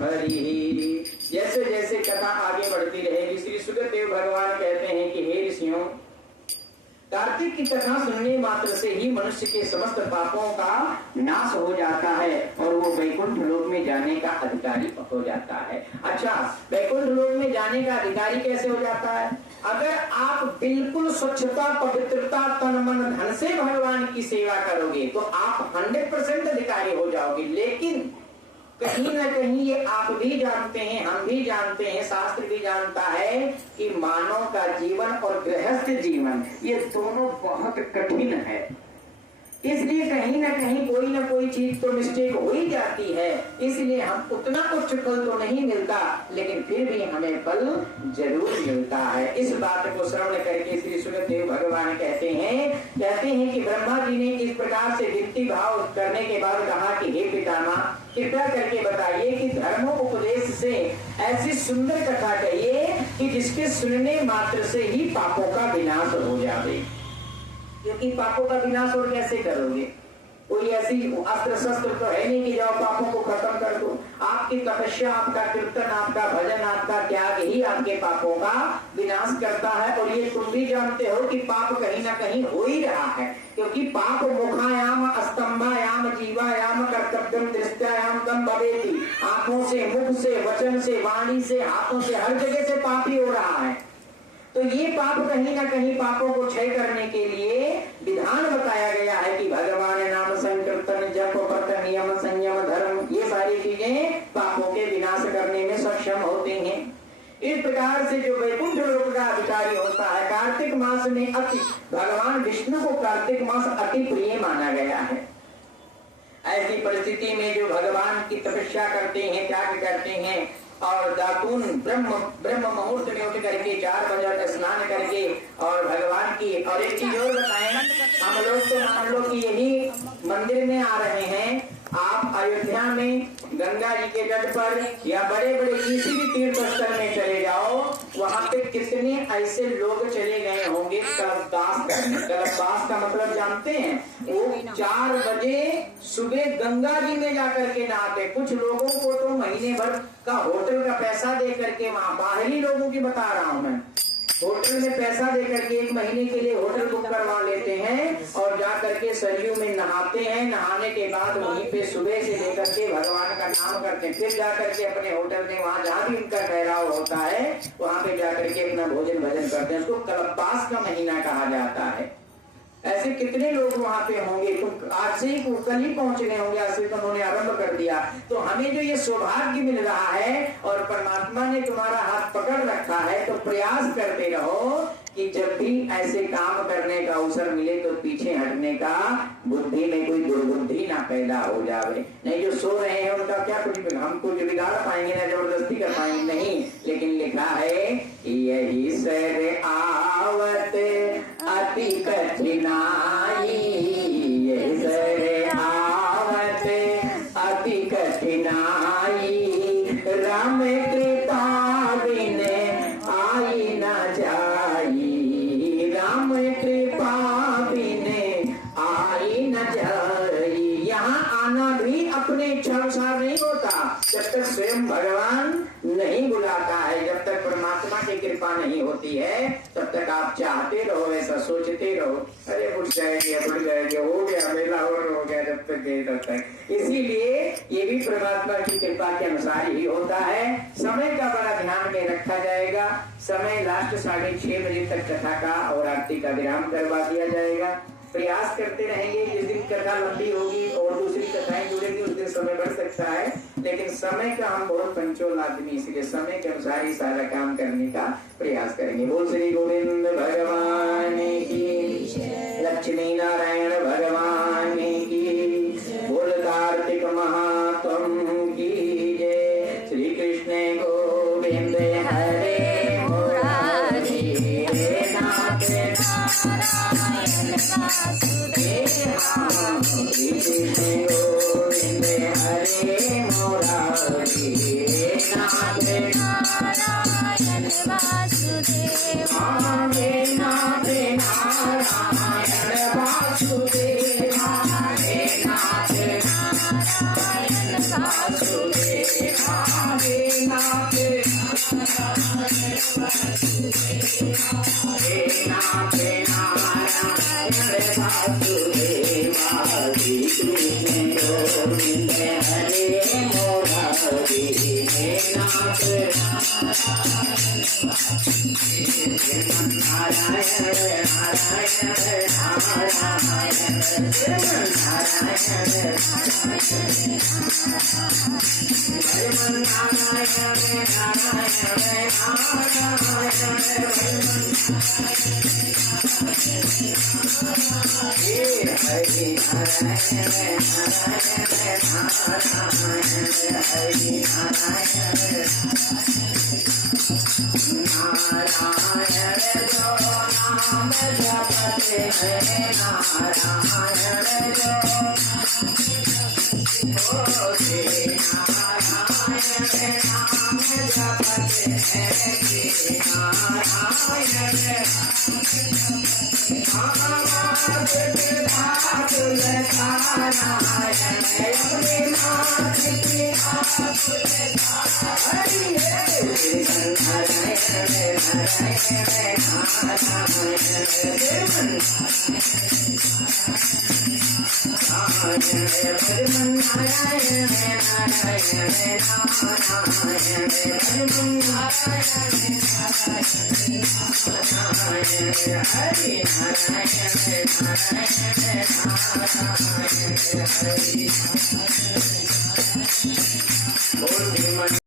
हरि। जैसे जैसे कथा आगे बढ़ती रहेगी, श्री सुखदेव भगवान कहते हैं कि हे ऋषियों, कार्तिक की कथा सुनने मात्र से ही मनुष्य के समस्त पापों का नाश हो जाता है और वो वैकुंठ लोक में जाने का अधिकारी हो जाता है। अच्छा, वैकुंठ लोक में जाने का अधिकारी कैसे हो जाता है? अगर आप बिल्कुल स्वच्छता, पवित्रता, तन मन धन से भगवान की सेवा करोगे तो आप 100% अधिकारी हो जाओगे। लेकिन कहीं न कहीं ये आप भी जानते हैं, हम भी जानते हैं, शास्त्र भी जानता है कि मानव का जीवन और गृहस्थ जीवन ये दोनों बहुत कठिन है। इसलिए कहीं न कहीं कोई ना कोई चीज तो मिस्टेक हो ही जाती है। इसलिए हम उतना उच्च फल तो नहीं मिलता, लेकिन फिर भी हमें फल जरूर मिलता है। इस बात को श्रवण करके श्री सुखदेव भगवान कहते हैं कि ब्रह्मा जी ने इस प्रकार से विनती भाव करने के बाद कहा कि हे पितामह, कृपया करके बताइए कि धर्मोपदेश से ऐसी सुंदर कथा कहिए कि जिसके सुनने मात्र से ही पापों का विनाश हो जाए। क्योंकि पापों का विनाश और कैसे करोगे? कोई ऐसी अस्त्र शस्त्र तो है नहीं कि जाओ पापों को खत्म कर दो। आपकी तपस्या, आपका कीर्तन, आपका भजन, आपका त्याग ही आपके पापों का विनाश करता है। और ये तुम भी जानते हो कि पाप कहीं ना कहीं हो ही रहा है, क्योंकि पाप मुखायाम, स्तंभायाम, जीवायाम, कर्तव्यम, दृष्टायाम तम भवेति। आंखों से, मुख से, वचन से, वाणी से, हाथों से, हर जगह से पाप ही हो रहा है। तो ये पाप कहीं ना कहीं पापों को क्षय करने के लिए विधान बताया गया है कि भगवान नाम संकीर्तन, जप, व्रत, नियम, संयम, धर्म, ये सारी चीजें पापों के विनाश करने में सक्षम होते हैं। इस प्रकार से जो वैकुंठ लोक का अधिकारी होता है, कार्तिक मास में अति, भगवान विष्णु को कार्तिक मास अति प्रिय माना गया है। ऐसी परिस्थिति में जो भगवान की तपस्या करते हैं, त्याग करते हैं और दातून ब्रह्म मुहूर्त में उठ करके 4 बजे स्नान करके और भगवान की, और एक चीज और बताएं, हम लोग तो मान लो कि यही मंदिर में आ रहे हैं, आप अयोध्या में गंगा जी के तट पर या बड़े बड़े किसी भी तीर्थ स्थल में चले जाओ, वहाँ पे कितने ऐसे लोग चले गए होंगे कल्पवास करने। कल्पवास का मतलब जानते हैं? वो 4 बजे सुबह गंगा जी में जाकर के नहाते। कुछ लोगों को तो महीने भर का होटल का पैसा दे करके, वहाँ बाहरी लोगों की बता रहा हूँ मैं, होटल में पैसा देकर के 1 महीने के लिए होटल बुक करवा लेते हैं और जाकर के सरयू में नहाते हैं। नहाने के बाद वहीं पे सुबह से लेकर के भगवान का नाम करते हैं। फिर जाकर के अपने होटल में, वहाँ जहाँ भी उनका ठहराव होता है, वहाँ पे जाकर के अपना भोजन भजन करते हैं। उसको कल्पवास का महीना कहा जाता है। ऐसे कितने लोग वहाँ पे होंगे? तुम आज से ही, कल ही पहुंच गए होंगे, आज से तो उन्होंने आरंभ कर दिया। तो हमें जो ये सौभाग्य मिल रहा है और परमात्मा ने तुम्हारा हाथ पकड़ रखा है, तो प्रयास करते रहो कि जब भी ऐसे काम करने का अवसर मिले तो पीछे हटने का बुद्धि में कोई दुर्बुद्धि ना पैदा हो जाए। नहीं, जो सो रहे हैं उनका क्या कुछ हम कुछ बिगाड़ पाएंगे ना जबरदस्ती कर पाएंगे? नहीं, लेकिन लिखा है यही सर आवत अति कठिनाई, यही सर आवत अति कठिनाई, राम कृपा बिन आई न जाई, राम कृपा बिन आई न जाई। यहाँ आना भी अपने इच्छा अनुसार नहीं होता। जब तक स्वयं भगवान नहीं बुलाता है, जब तक परमात्मा की कृपा नहीं होती है, तब तक आप चाहते रहो, ऐसा सोचते रहो, अरे बुढ़ जाएंगे, हो गया मेला और हो गया, जब तक गए तब तक। इसीलिए ये भी परमात्मा की कृपा के अनुसार ही होता है। समय का बड़ा ध्यान में रखा जाएगा। समय लास्ट 6:30 बजे तक कथा का और आरती का विराम करवा दिया जाएगा। प्रयास करते रहेंगे। जिस दिन कथा लंबी होगी और दूसरी कथाएं जुड़ेगी उस दिन समय बढ़ सकता है, लेकिन समय का हम बहुत पंचोल आदमी, इसलिए समय के अनुसार ही सारा काम करने का प्रयास करेंगे। बोल श्री गोविंद भगवान की, लक्ष्मी नारायण भगवान की, बोल कार्तिक महात्म की जय। श्री कृष्ण गोविंद हरे गोविंद हरे मुरारी, नारायण वासुदेव, नारायण वासुदेव। वासुदेवा हे नाथ हे नाथ नारायण वासुदेवा श्री कृष्ण गोविंद हरे मुरारी हे नाथ नारायण